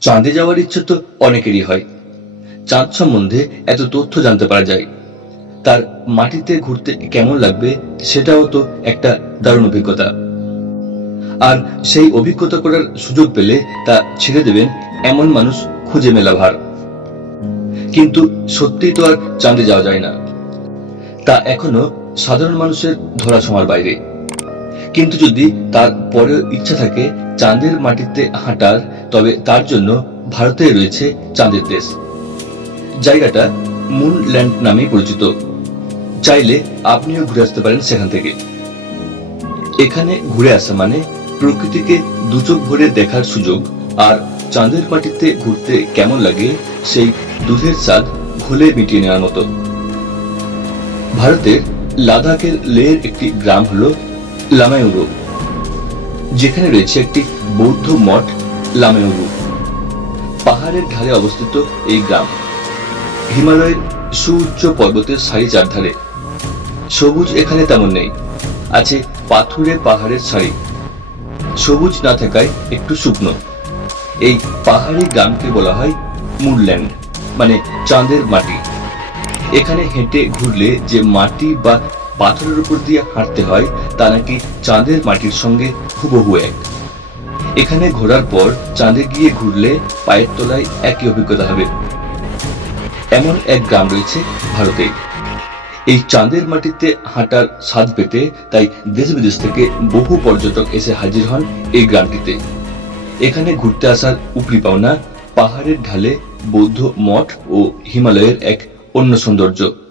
চাঁদে যাওয়ার ইচ্ছে তো অনেকেরই হয়। চাঁদ সম্বন্ধে এত তথ্য জানতে পারা যায়। তার মাটিতে ঘুরতে কেমন লাগবে সেটাও তো একটা দারুণ অভিজ্ঞতা। আর সেই অভিজ্ঞতা করার সুযোগ পেলে তা ছেড়ে দেবেন এমন মানুষ খুঁজে মেলা ভার। কিন্তু সত্যিই তো আর চাঁদে যাওয়া যায় না। তা এখনও সাধারণ মানুষের ধরা ছোঁয়ার বাইরে। কিন্তু যদি তার পরেও ইচ্ছা থাকে চাঁদের মাটিতে হাঁটার, তবে তার জন্য ভারতে রয়েছে চাঁদের দেশ। জায়গাটা মুন ল্যান্ড নামে পরিচিত। চাইলে আপনিও ঘুরে আসতে পারেন সেখান থেকে। এখানে ঘুরে আসা মানে প্রকৃতিকে দুচোখ ভরে দেখার সুযোগ আর চাঁদের মাটিতে ঘুরতে কেমন লাগে সেই দুধের স্বাদ ঘোলে মিটিয়ে নেওয়ার মতো। ভারতের লাদাখের লের একটি গ্রাম হলো লামায়ুরু যেখানে রয়েছে একটি বৌদ্ধ মঠ লামায়ুরু পাহাড়ের ঢালে অবস্থিত এই গ্রাম, হিমালয়ের সুউচ্চ পর্বতের সারি চারধারে সবুজ এখানে তেমন নেই, আছে পাথুরে পাহাড়ের সারি। সবুজ না থাকায় একটু শুকনো। এই পাহাড়ি গ্রামকে বলা হয় মুরল্যান্ড মানে চাঁদের মাটি। এখানে হেঁটে ঘুরলে যে মাটি বা পাথরের উপর দিয়ে হাঁটতে হয়, তা নাকি চাঁদের মাটির সঙ্গে হুবহু এক। এখানে ঘোরার পর চাঁদে গিয়ে ঘুরলে পায়ের তলায় একই অভিজ্ঞতা হবে। এমন এক গ্রাম রয়েছে ভারতে। এই চাঁদের মাটিতে হাঁটার স্বাদ পেতে তাই দেশ বিদেশ থেকে বহু পর্যটক এসে হাজির হন এই গ্রামটিতে। এখানে ঘুরতে আসার উপরি পাওনা পাহাড়ের ঢালে বৌদ্ধ মঠ ও হিমালয়ের এক অন্য সৌন্দর্য।